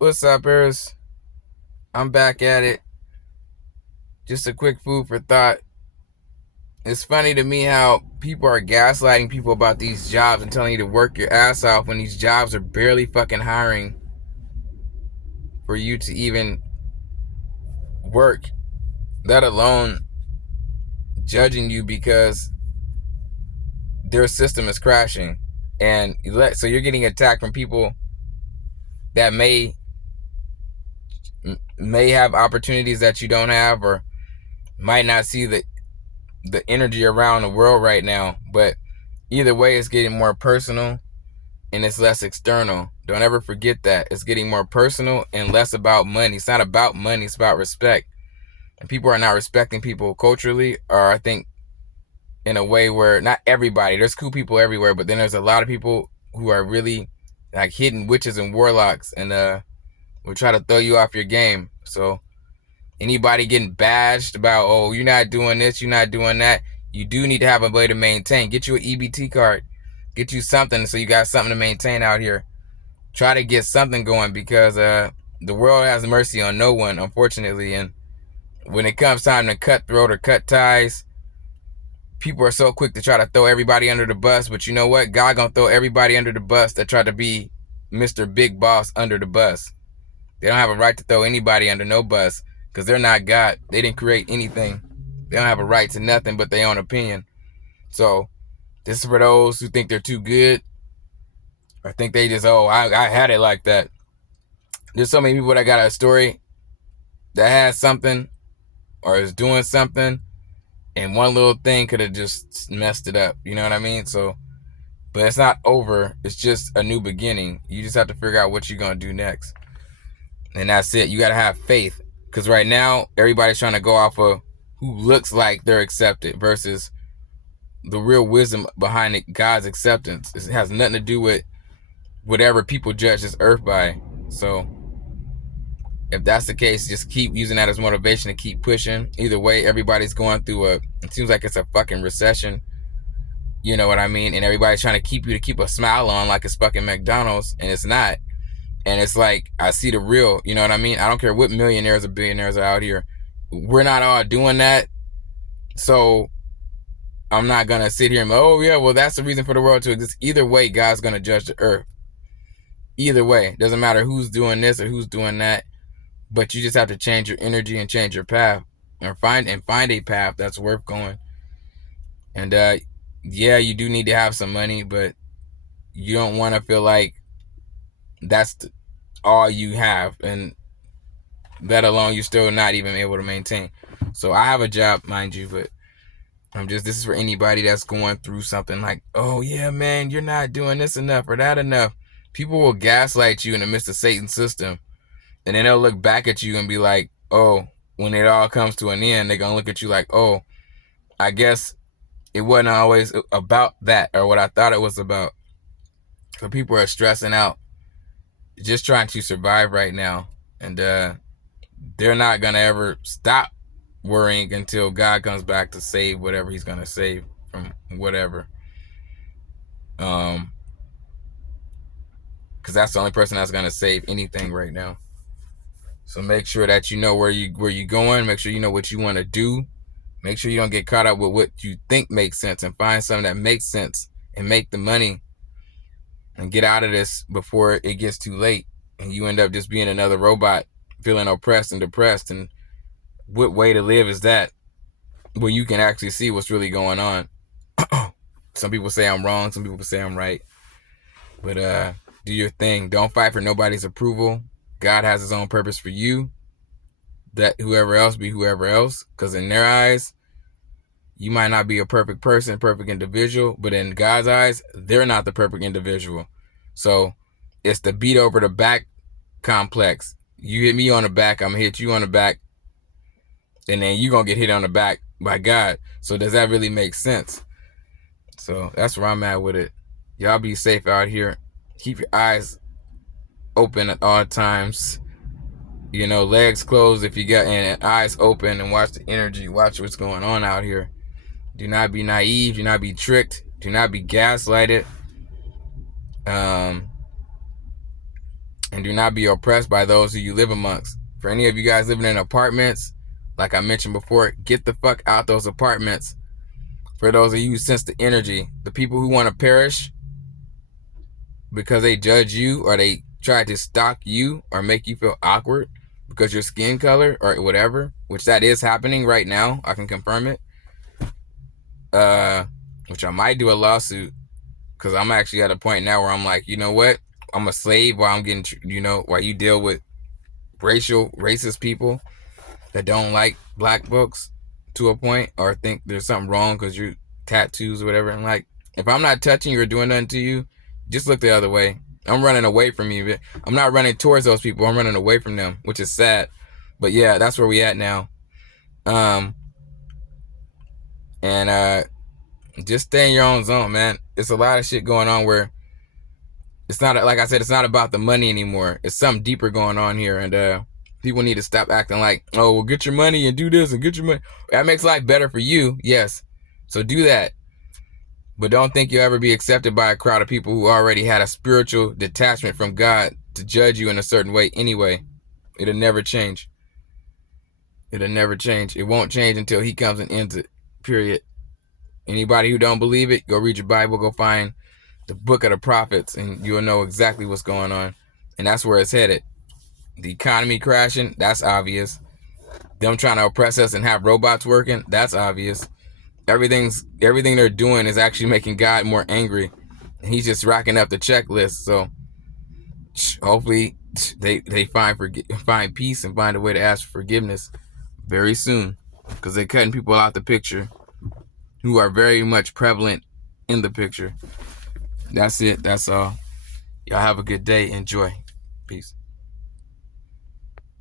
What's up, Earth? I'm back at it. Just a quick food for thought. It's funny to me how people are gaslighting people about these jobs and telling you to work your ass off when these jobs are barely fucking hiring for you to even work, let alone judging you because their system is crashing. And so you're getting attacked from people that may have opportunities that you don't have, or might not see the energy around the world right now. But either way, it's getting more personal and it's less external. Don't ever forget that. It's getting more personal and less about money. It's not about money, it's about respect. And people are not respecting people culturally, or I think in a way where not everybody, there's cool people everywhere, but then there's a lot of people who are really like hidden witches and warlocks, and will try to throw you off your game. So anybody getting bashed about, oh, you're not doing this, you're not doing that, you do need to have a way to maintain. Get you an EBT card. Get you something so you got something to maintain out here. Try to get something going because the world has mercy on no one, unfortunately. And when it comes time to cut throat or cut ties, people are so quick to try to throw everybody under the bus. But you know what? God gonna throw everybody under the bus that try to be Mr. Big Boss under the bus. They don't have a right to throw anybody under no bus because they're not God. They didn't create anything. They don't have a right to nothing but their own opinion. So this is for those who think they're too good or think they just, oh, I had it like that. There's so many people that got a story that has something or is doing something, and one little thing could have just messed it up. You know what I mean? So, but it's not over. It's just a new beginning. You just have to figure out what you're going to do next. And that's it. You got to have faith. Because right now, everybody's trying to go off of who looks like they're accepted versus the real wisdom behind it, God's acceptance. It has nothing to do with whatever people judge this earth by. So if that's the case, just keep using that as motivation to keep pushing. Either way, everybody's going through it seems like it's a fucking recession. You know what I mean? And everybody's trying to keep you to keep a smile on like it's fucking McDonald's, and it's not. And it's like, I see the real, you know what I mean? I don't care what millionaires or billionaires are out here. We're not all doing that. So I'm not going to sit here and, oh yeah, well that's the reason for the world to exist. Either way, God's going to judge the earth. Either way, doesn't matter who's doing this or who's doing that. But you just have to change your energy and change your path, or find a path that's worth going. And yeah, you do need to have some money, but you don't want to feel like that's all you have, and let alone you're still not even able to maintain. So I have a job, mind you, but this is for anybody that's going through something like, oh yeah, man, you're not doing this enough or that enough. People will gaslight you in the midst of Satan's system. And then they'll look back at you and be like, oh, when it all comes to an end, they're going to look at you like, oh, I guess it wasn't always about that or what I thought it was about. So people are stressing out, just trying to survive right now. And they're not going to ever stop worrying until God comes back to save whatever he's going to save from whatever. Because that's the only person that's going to save anything right now. So make sure that you know where you're going. Make sure you know what you want to do. Make sure you don't get caught up with what you think makes sense, and find something that makes sense and make the money and get out of this before it gets too late and you end up just being another robot feeling oppressed and depressed. And what way to live is that, where you can actually see what's really going on? Some people say I'm wrong. Some people say I'm right. But do your thing. Don't fight for nobody's approval. God has his own purpose for you. That whoever else be whoever else. Because in their eyes, you might not be a perfect person, perfect individual. But in God's eyes, they're not the perfect individual. So it's the beat over the back complex. You hit me on the back, I'm going to hit you on the back. And then you're going to get hit on the back by God. So does that really make sense? So that's where I'm at with it. Y'all be safe out here. Keep your eyes open at all times. You know, legs closed if you got, and eyes open, and watch the energy. Watch what's going on out here. Do not be naive. Do not be tricked. Do not be gaslighted. And do not be oppressed by those who you live amongst. For any of you guys living in apartments, like I mentioned before, get the fuck out those apartments. For those of you who sense the energy, the people who want to perish because they judge you or they try to stalk you or make you feel awkward because your skin color or whatever, which that is happening right now. I can confirm it. Which I might do a lawsuit because I'm actually at a point now where I'm like, you know what? I'm a slave while I'm getting, while you deal with racist people that don't like black folks to a point or think there's something wrong because you're tattoos or whatever. And like, if I'm not touching you or doing nothing to you, just look the other way. I'm running away from you. But I'm not running towards those people. I'm running away from them, which is sad. But yeah, that's where we at now. Just stay in your own zone, man. It's a lot of shit going on where it's not, like I said, it's not about the money anymore. It's something deeper going on here. And people need to stop acting like, oh, well, get your money and do this and get your money. That makes life better for you. Yes. So do that. But don't think you'll ever be accepted by a crowd of people who already had a spiritual detachment from God to judge you in a certain way anyway. It'll never change. It'll never change. It won't change until he comes and ends it. Period. Anybody who don't believe it, go read your Bible, go find the book of the prophets, and you'll know exactly what's going on. And that's where it's headed. The economy crashing, that's obvious. Them trying to oppress us and have robots working, that's obvious. Everything they're doing is actually making God more angry. He's just racking up the checklist. So hopefully they find peace and find a way to ask for forgiveness very soon, because they're cutting people out the picture who are very much prevalent in the picture. That's it. That's all. Y'all have a good day. Enjoy. Peace.